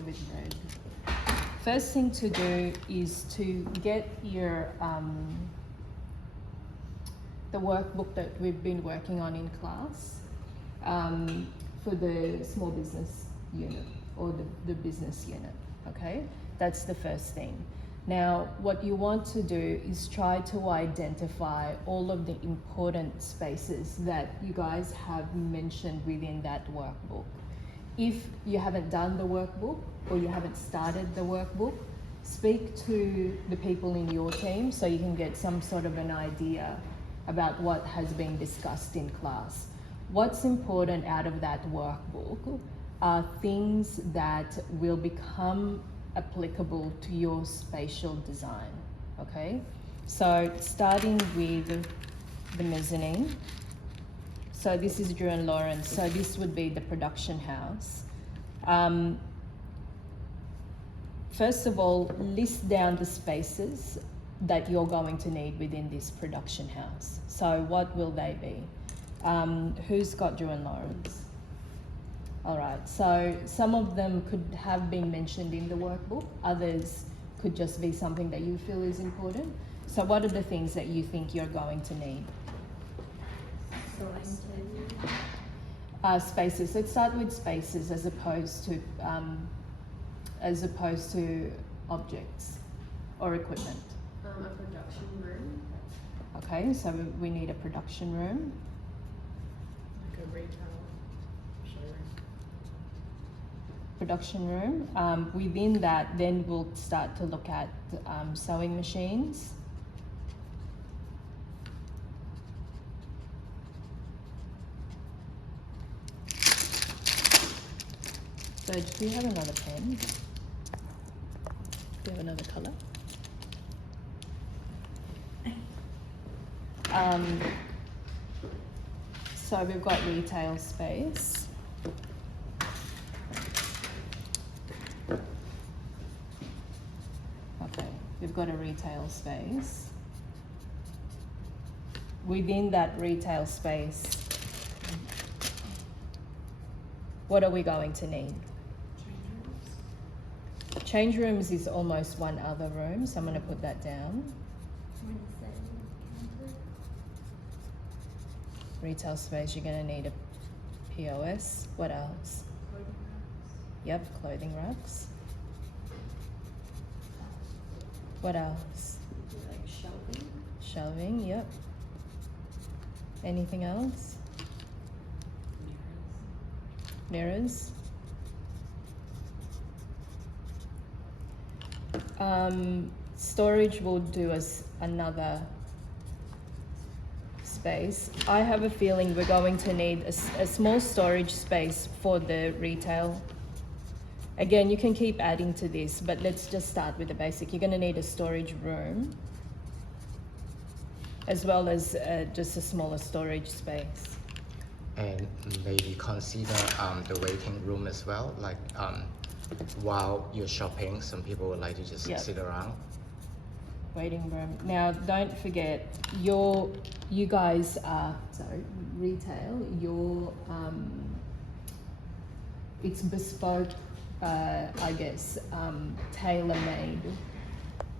with red. First thing to do is to get your the workbook that we've been working on in class for the small business unit or the business unit, okay? That's the first thing. Now, what you want to do is try to identify all of the important spaces that you guys have mentioned within that workbook. If you haven't done the workbook or you haven't started the workbook, speak to the people in your team so you can get some sort of an idea about what has been discussed in class. What's important out of that workbook are things that will become applicable to your spatial design, okay? So starting with the mezzanine. So this is Drew and Lawrence. So this would be the production house. First of all, list down the spaces that you're going to need within this production house. So what will they be? Who's got Drew and Lawrence? All right, so some of them could have been mentioned in the workbook. Others could just be something that you feel is important. So what are the things that you think you're going to need? Spaces. Let's start with spaces as opposed to objects or equipment. A production room. Okay, so we need a production room. Like a retail showroom. Production room. Within that, then we'll start to look at sewing machines. So do you have another pen? Do you have another colour? So we've got retail space. Okay, we've got a retail space. Within that retail space, what are we going to need? Change rooms is almost one other room, so I'm going to put that down. Retail space, you're going to need a POS. What else? Clothing racks. Yep, clothing racks. What else? Like shelving. Shelving, yep. Anything else? Mirrors. Storage will do us another space. I have a feeling we're going to need a small storage space for the retail. Again, you can keep adding to this, but let's just start with the basic. You're going to need a storage room as well as just a smaller storage space. And maybe consider the waiting room as well. Like while you're shopping, some people would like to just sit around. Waiting room. Now, don't forget, you guys are retail. It's bespoke, I guess, tailor-made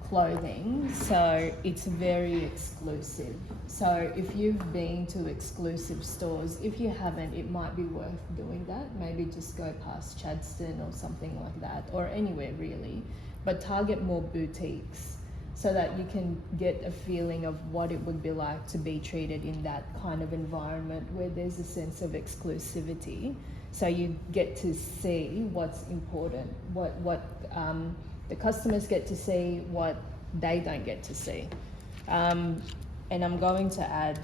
clothing, so it's very exclusive. So if you've been to exclusive stores, if you haven't, it might be worth doing that. Maybe just go past Chadstone or something like that, or anywhere really, but target more boutiques so that you can get a feeling of what it would be like to be treated in that kind of environment where there's a sense of exclusivity. So you get to see what's important, what the customers get to see, what they don't get to see. And I'm going to add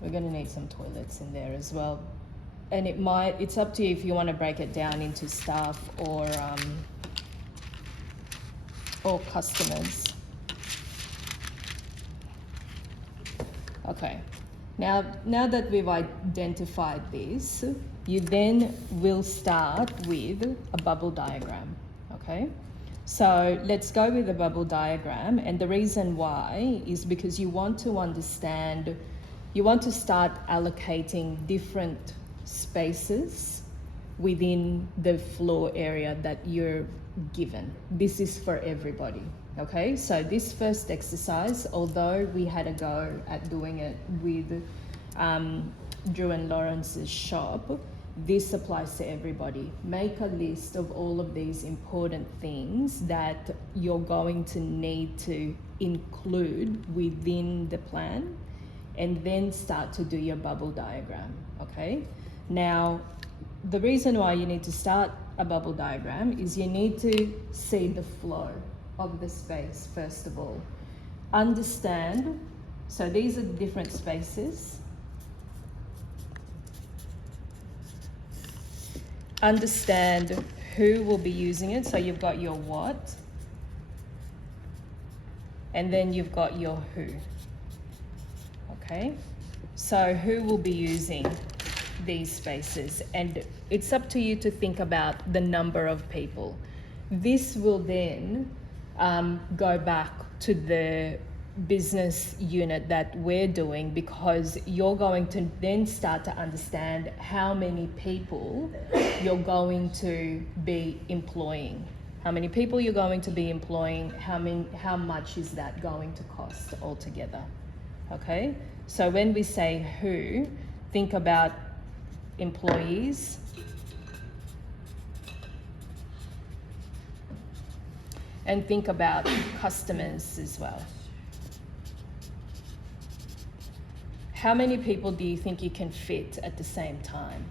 we're going to need some toilets in there as well. And it's up to you if you want to break it down into staff or customers. Okay, now that we've identified this, you then will start with a bubble diagram, okay? So let's go with the bubble diagram, and the reason why is because you want to understand you want to start allocating different spaces within the floor area that you're given. This is for everybody, okay? So this first exercise, although we had a go at doing it with Drew and Lawrence's shop, this applies to everybody. Make a list of all of these important things that you're going to need to include within the plan, and then start to do your bubble diagram, okay? Now, the reason why you need to start a bubble diagram is you need to see the flow of the space, first of all. Understand, so these are the different spaces. Understand who will be using it. So you've got your what, and then you've got your who. Okay, so who will be using these spaces? And it's up to you to think about the number of people. This will then go back to the business unit that we're doing, because you're going to then start to understand how many people you're going to be employing. How many people you're going to be employing, how much is that going to cost altogether? Okay, so when we say who, think about employees, and think about customers as well. How many people do you think you can fit at the same time,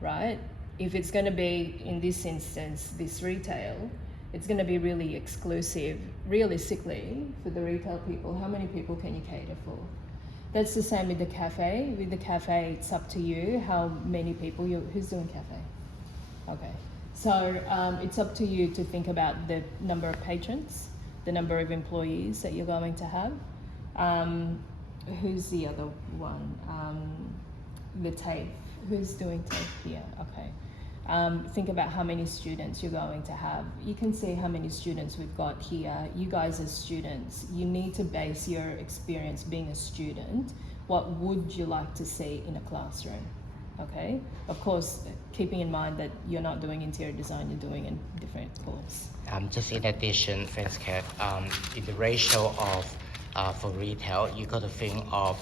right? If it's going to be, in this instance, this retail, it's going to be really exclusive. Realistically, for the retail people, how many people can you cater for? That's the same with the cafe. With the cafe, it's up to you how many people who's doing cafe? Okay. So it's up to you to think about the number of patrons, the number of employees that you're going to have. Who's the other one? The TAFE. Who's doing TAFE here? Okay. Think about how many students you're going to have. You can see how many students we've got here. You guys as students, you need to base your experience being a student. What would you like to see in a classroom? Okay. Of course, keeping in mind that you're not doing interior design, you're doing a different course. Just in addition, friends, Kev, in the ratio of for retail, you got to think of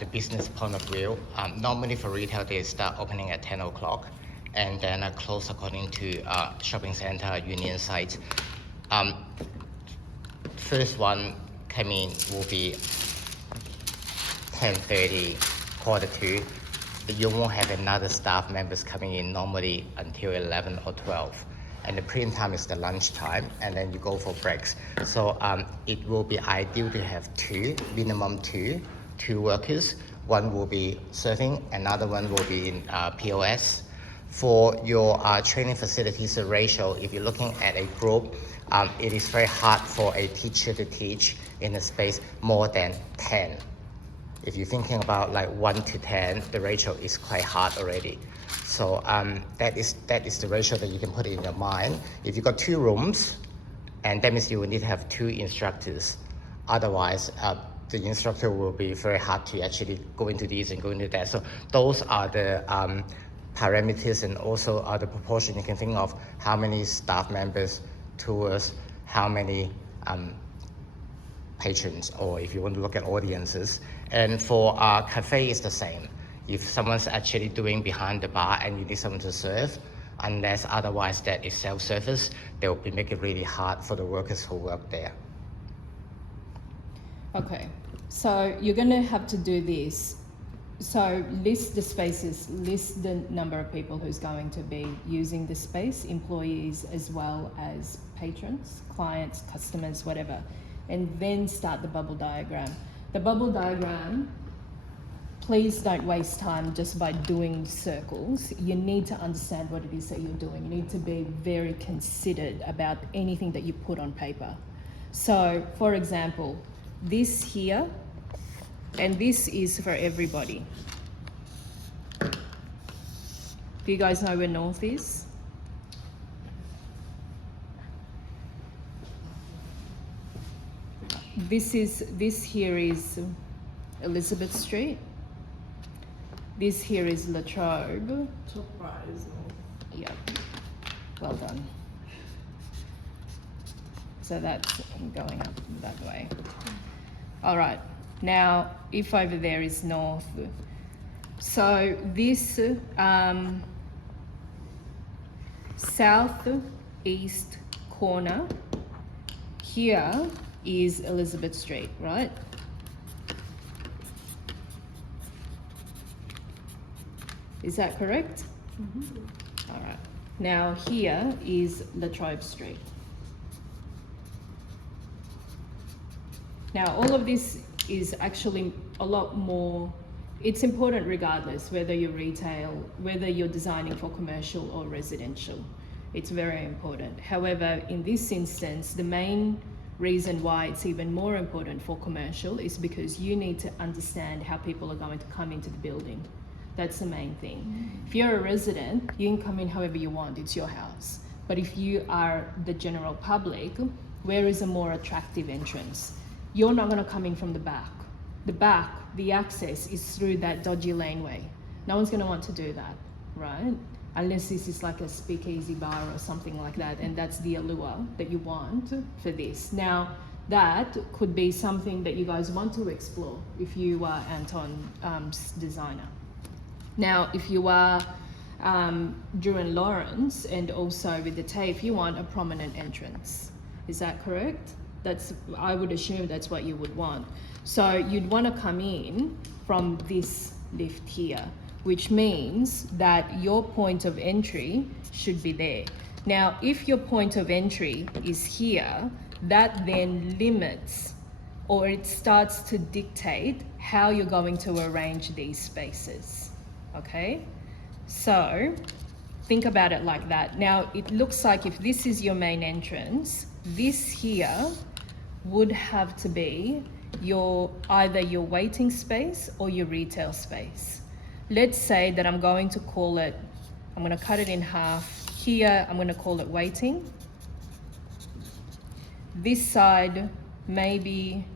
the business point of view. Normally for retail, they start opening at 10 o'clock and then close according to shopping center, union site. First one come in will be 10:30, 1:45. You won't have another staff members coming in normally until 11 or 12. And the print time is the lunch time, and then you go for breaks. So it will be ideal to have minimum two workers. One will be serving, another one will be in POS. For your training facilities ratio, if you're looking at a group, it is very hard for a teacher to teach in a space more than 10. If you're thinking about like 1 to 10, the ratio is quite hard already. So that is the ratio that you can put in your mind. If you've got 2 rooms, and that means you will need to have 2 instructors. Otherwise, the instructor will be very hard to actually go into this and go into that. So those are the parameters, and also are the proportion you can think of how many staff members towards how many patrons, or if you want to look at audiences. And for cafe, it's the same. If someone's actually doing behind the bar and you need someone to serve, unless otherwise that is self-service, they will be making it really hard for the workers who work there. Okay, so you're going to have to do this. So list the spaces, list the number of people who's going to be using the space, employees as well as patrons, clients, customers, whatever, and then start the bubble diagram. The bubble diagram, please don't waste time just by doing circles. You need to understand what it is that you're doing. You need to be very considered about anything that you put on paper. So, for example, this here, and this is for everybody. Do you guys know where north is? This here is Elizabeth Street. This here is Latrobe. Top right is north. Yep. Well done. So that's going up that way. All right. Now, if over there is north, so this southeast corner here is Elizabeth Street, right? Is that correct? Mm-hmm. All right. Now here is Latrobe Street. Now all of this is actually a lot more, it's important regardless whether you're retail, whether you're designing for commercial or residential. It's very important. However, in this instance, the main reason why it's even more important for commercial is because you need to understand how people are going to come into the building. That's the main thing. If you're a resident, you can come in however you want, it's your house. But if you are the general public, where is a more attractive entrance? You're not gonna come in from the back. The back, the access is through that dodgy laneway. No one's gonna want to do that, right? Unless this is like a speakeasy bar or something like that, and that's the allure that you want for this. Now, that could be something that you guys want to explore if you are Anton's designer. Now, if you are Drew and Lawrence, and also with the TAFE, you want a prominent entrance. Is that correct? I would assume that's what you would want. So you'd want to come in from this lift here, which means that your point of entry should be there. Now, if your point of entry is here, that then limits, or it starts to dictate how you're going to arrange these spaces, okay? So think about it like that. Now, it looks like if this is your main entrance, this here would have to be either your waiting space or your retail space. Let's say that I'm going to call it, I'm going to cut it in half. Here, I'm going to call it waiting. This side, maybe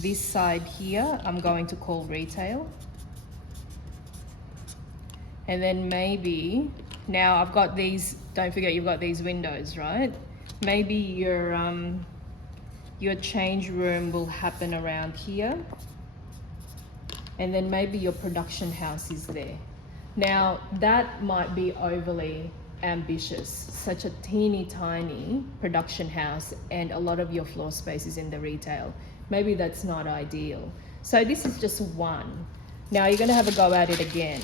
this side here, I'm going to call retail. And then maybe, now I've got these, don't forget you've got these windows, right? Maybe your change room will happen around here. And then maybe your production house is there. Now, that might be overly ambitious, such a teeny tiny production house and a lot of your floor space is in the retail. Maybe that's not ideal. So this is just one. Now you're gonna have a go at it again.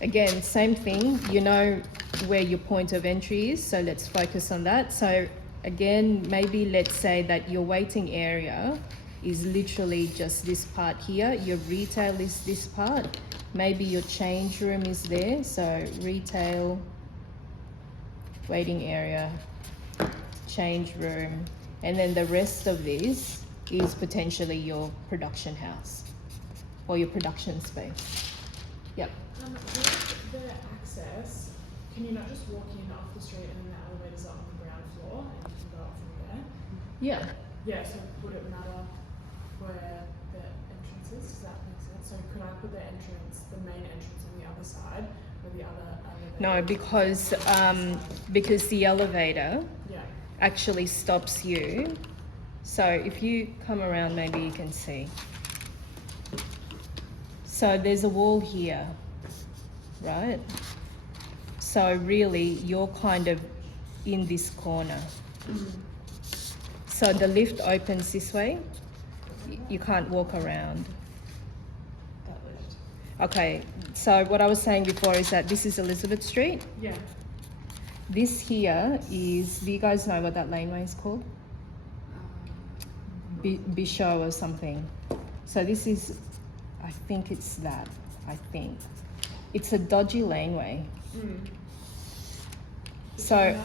Again, same thing, you know where your point of entry is, so let's focus on that. So again, maybe let's say that your waiting area is literally just this part here. Your retail is this part. Maybe your change room is there. So retail, waiting area, change room, and then the rest of this is potentially your production house or your production space. Yep. With the access, can you not just walk in off the street and then the elevators are on the ground floor and you can go up from there? Yeah. Yeah, so would it matter where the entrance is? Does that make sense? So could I put the main entrance on the other side or the other elevator? No, because the elevator Yeah. actually stops you. So if you come around, maybe you can see. So there's a wall here, right? So really, you're kind of in this corner. So the lift opens this way. You can't walk around. That lift. Okay, so what I was saying before is that this is Elizabeth Street. Yeah. This here is, do you guys know what that laneway is called? Bichot or something. So this is, I think it's that, It's a dodgy laneway. So,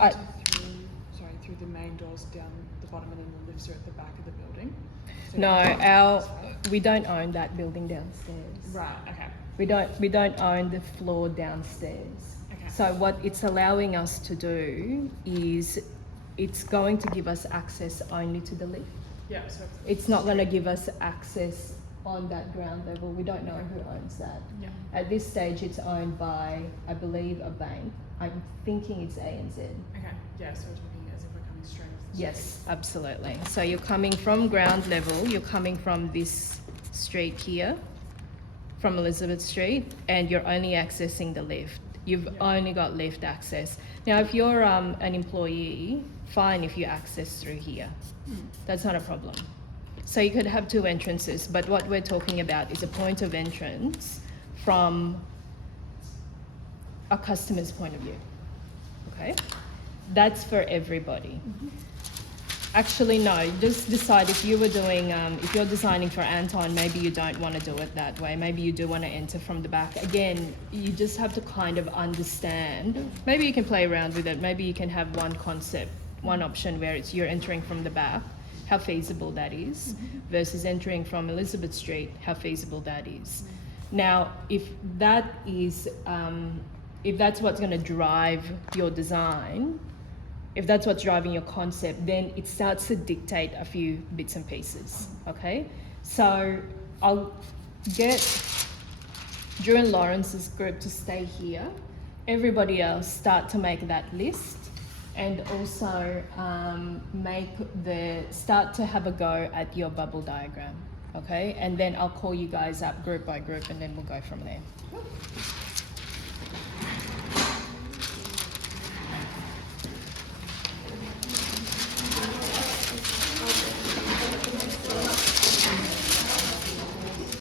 I, through the main doors down the bottom and then the lifts are at the back of the building? So no, we don't own that building downstairs. Right, okay. We don't own the floor downstairs. Okay. So what it's allowing us to do is it's going to give us access only to the lift. Yeah, so It's not going to give us access on that ground level. We don't know who owns that. yeah. At this stage, it's owned by, I believe, a bank. I'm thinking it's ANZ. Okay, yeah, so we're talking as if we're coming straight off the street. Yes, absolutely. So you're coming from ground level, you're coming from this street here, from Elizabeth Street, and you're only accessing the lift. You've only got lift access. Now, if you're an employee, fine if you access through here. That's not a problem. So you could have two entrances, but what we're talking about is a point of entrance from a customer's point of view. Okay? That's for everybody. Actually, no, just decide if you were doing, if you're designing for Anton, maybe you don't want to do it that way. Maybe you do want to enter from the back. Again, you just have to kind of understand. Maybe you can play around with it. Maybe you can have one concept, one option where it's you're entering from the back, how feasible that is, versus entering from Elizabeth Street, how feasible that is. Now, if that is, if that's what's going to drive your design, if that's what's driving your concept, then it starts to dictate a few bits and pieces, okay? So I'll get Drew and Lawrence's group to stay here. Everybody else start to make that list, and also start to have a go at your bubble diagram, okay? And then I'll call you guys up group by group, and then we'll go from there.